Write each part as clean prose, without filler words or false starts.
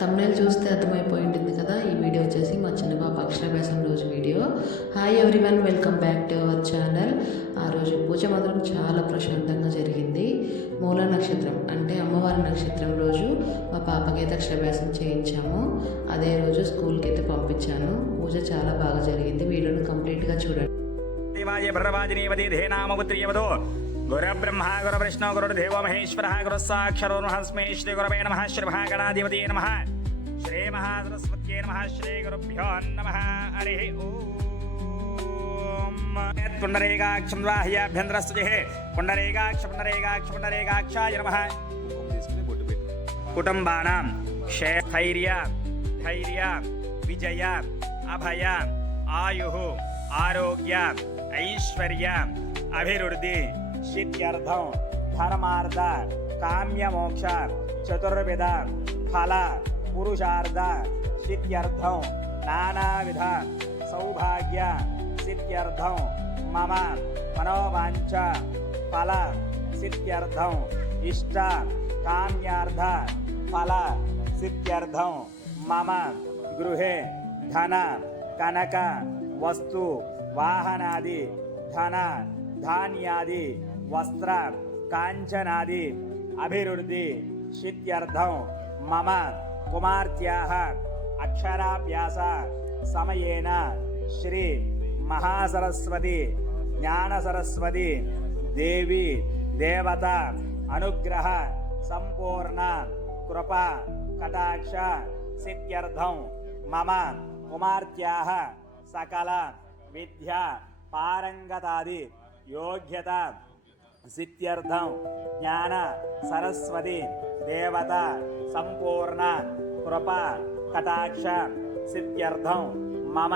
Thumbnail చూస్తే అర్థమైపోయి ఉంటుంది కదా. ఈ వీడియో వచ్చేసి మా చిన్న పాప అక్షరాభ్యాసం రోజు video. Hi everyone, welcome back to our channel. ఆ రోజు పూజ మాత్రం చాలా ప్రశాంతంగా జరిగింది. మూల నక్షత్రం అంటే అమ్మవారి నక్షత్రం రోజు మా పాపకైతే అక్షరాభ్యాసం చేయించాము. అదే రోజు స్కూల్కి అయితే పంపించాను. పూజ చాలా బాగా జరిగింది. వీడియోను కంప్లీట్గా చూడండి. गुरुब्रह्मा गुरुविष्णु गुरुर्देवो महेश्वरः गुरुस्साक्षात् परब्रह्म श्री गुरवे नमः श्री महागणाधिपतये नमः श्री महासरस्वत्यै नमः श्री गुरुभ्यो नमः हरिः ओम् पुण्डरीकाक्षं वाह्याभ्यन्तरस्तुतिः पुण्डरीकाक्षाय नमः कुटुम्बानां स्थैर्य धैर्य विजय अभय आयुः आरोग्य ऐश्वर्य अभिवृद्धि सिद्ध्यर्थं धर्मार्थ काम्य मोक्ष चतुर्विध फल पुरुषार्थ सिद्ध्यर्थं नानाविध सौभाग्य सिद्ध्यर्थं मम मनोवांछ फल सिद्ध्यर्थं इष्ट काम्यार्थ फल सिद्ध्यर्थं मम गृहे धन कनक वस्तु वाहनादि धन धान्यादि वस्त्र कांचनादि अभिवृद्धि सिद्ध्यर्थं मम कुमार्त्याः अक्षराभ्यास समयेन श्री महासरस्वती ज्ञानसरस्वती देवी देवता अनुग्रह संपूर्ण कृपा कटाक्ष सिद्ध्यर्थं मम कुमार्त्याः सकल विद्या पारंगतादि योग्यता सिद्ध्यर्थं ज्ञान सरस्वती देवता संपूर्ण कृपा कटाक्ष सिद्ध्यर्थं मम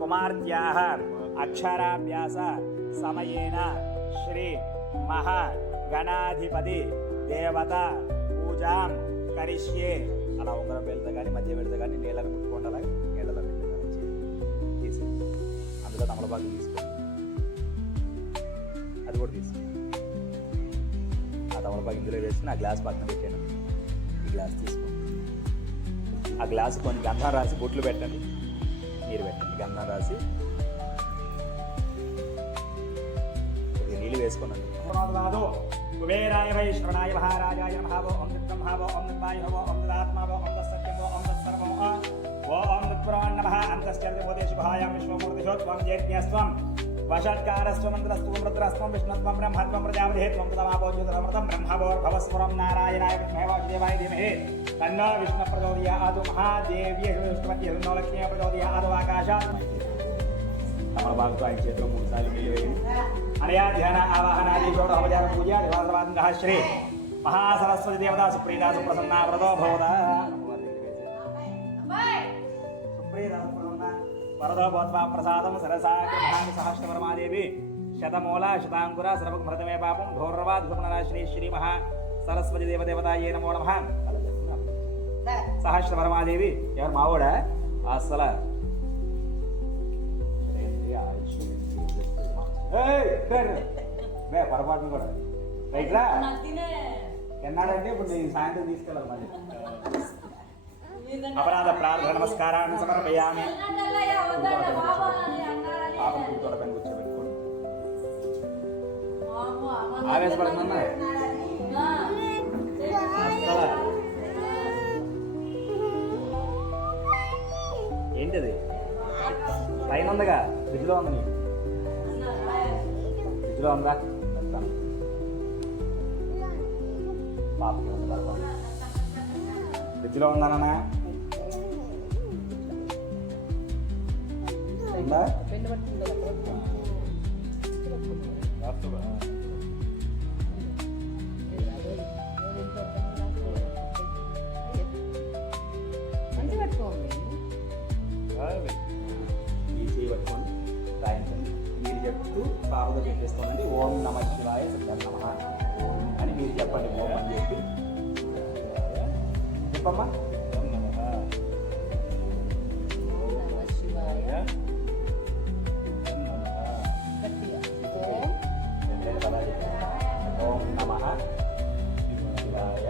कुमार्त्याः अक्षराभ्यास समयेन श्री महागणाधिपति देवता पूजां करिष्ये అలా ఒకరు వెళ్తే కానీ మధ్య వెళ్తే కానీ నీళ్ళని ముట్టుకోండి. అలాగే నీళ్ళలో తీసి అందులో తమలపాకు తీసుకోండి. అది కూడా తీసి ఆ తమలపాకు ఇందులో వేసుకుని ఆ గ్లాస్ పక్కన పెట్టాను. ఈ గ్లాస్ తీసుకోండి. ఆ గ్లాస్ కొన్ని గంధం రాసి బొట్లు పెట్టండి. నీరు పెట్టండి. గంధం రాసి నీళ్ళు వేసుకోనండి. కుబేరాయ వైశ్వరాయ మహారాజాయ నమః. ఓం బ్రహ్మ ఓం నిర్వాయ ఓం దదాత్మ ఓం దసత్యం ఓం దసర్వం ఓం పురాణ నమః. అంతశ్చర్యమోదేశుభాయాం విశ్వమూర్తిశోత్వం జేజ్ఞస్వం వషత్కారస్వం మంత్రస్వం రుద్రస్వం విష్ణుత్వం బ్రహ్మత్వం ప్రజాపతిత్వం తమాపోజ్యోతిరమృతం బ్రహ్మవోర్భవస్వరం నారాయణాయ విద్మహే వాసుదేవాయ ధీమహి తన్నో విష్ణుః ప్రచోదయాత్. మహాదేవ్యై విష్ణుపతి లక్ష్మీ ప్రచోదయాత్. ఆకాశాత్ తమలపాకుతో ఆయన చేతిలో 3 సార్లు నీళ్ళు వేయండి. అనయా ధ్యాన ఆవాహనాది గౌరవోపచార పూజ దివాసవాదంగా శ్రీ మహాసరస్వతి దేవతా సుప్రీత సుప్రసన్న వ్రతో భవత సుప్రీత సుప్రసన్న వరదో భవత్వా ప్రసాదం సరసాగ్రహాన్ని సహస్రవర్మాదేవి శతమూల శతాంకుర సర్వభృతమే పాపం ధౌర్వా ధృపనరా శ్రీ శ్రీ మహా సరస్వతి దేవదేవతాయే నమో నమః. సహస్రవర్మాదేవి ఎవరు మావోడా అసలు పొరపాటును కూడా రైట్లా ఎన్నాడంటే ఇప్పుడు నేను సాయంత్రం తీసుకెళ్ళాలి. మళ్ళీ అపరాధ ప్రార్థన నమస్కారాన్ని సమర్పయామి. పాపం కూర్చోడ పైన కూర్చోబెట్టుకోండి. ఆవేశపడుతున్నా ఏంటిది పైన ఉందిగా ఫ్రిడ్జ్లో ఉంది. ఫ్రిడ్జ్లో ఉందా పాప ఫ్రిడ్జ్లో ఉందానా ఉందా? ఈ చేయి పట్టుకోండి, రాయించండి. మీరు చెప్తూ పాపతో చెప్పేసుకోండి. ఓం నమ శివాయ సిద్ధం నమ అని మీరు చెప్పండి. ఓం అని చెప్పి చెప్పమ్మా. ఓం నమ శివాయ ఓం నమ శివాయ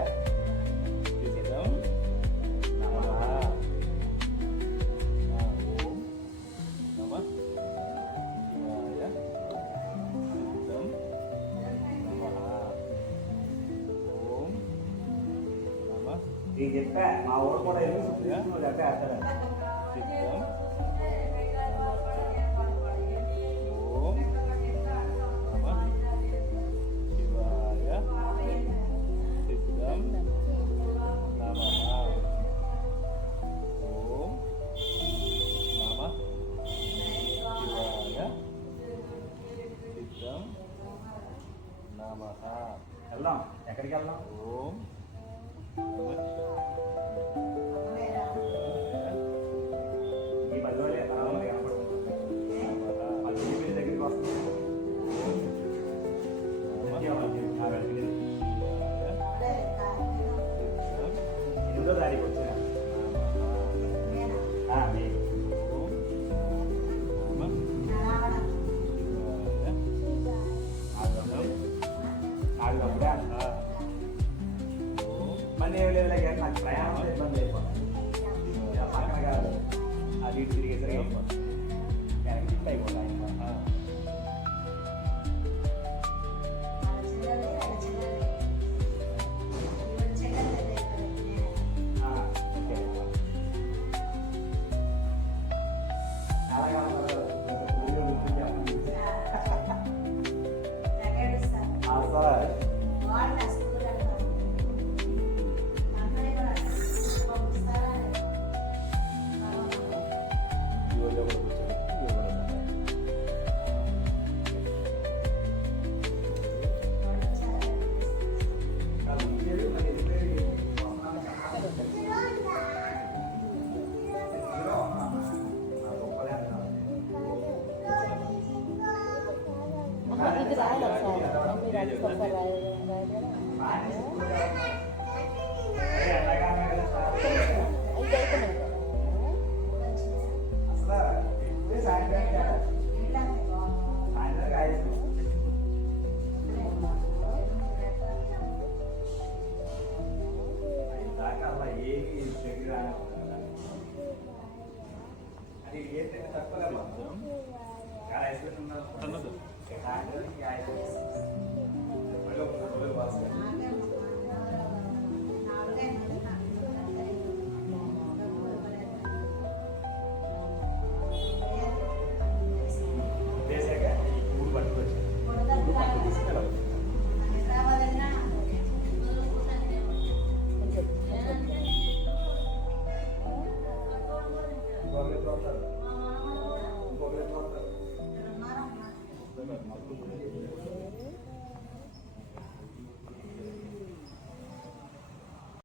నీకు చెప్పా మా ఊరు కూడా చెప్పా అర్థం సిద్ధం ఓం నమః శివాయ సిద్ధం నమః ఓం నమః శివాయ సిద్ధం నమః వెళ్దాం ఎక్కడికి వెళ్దాం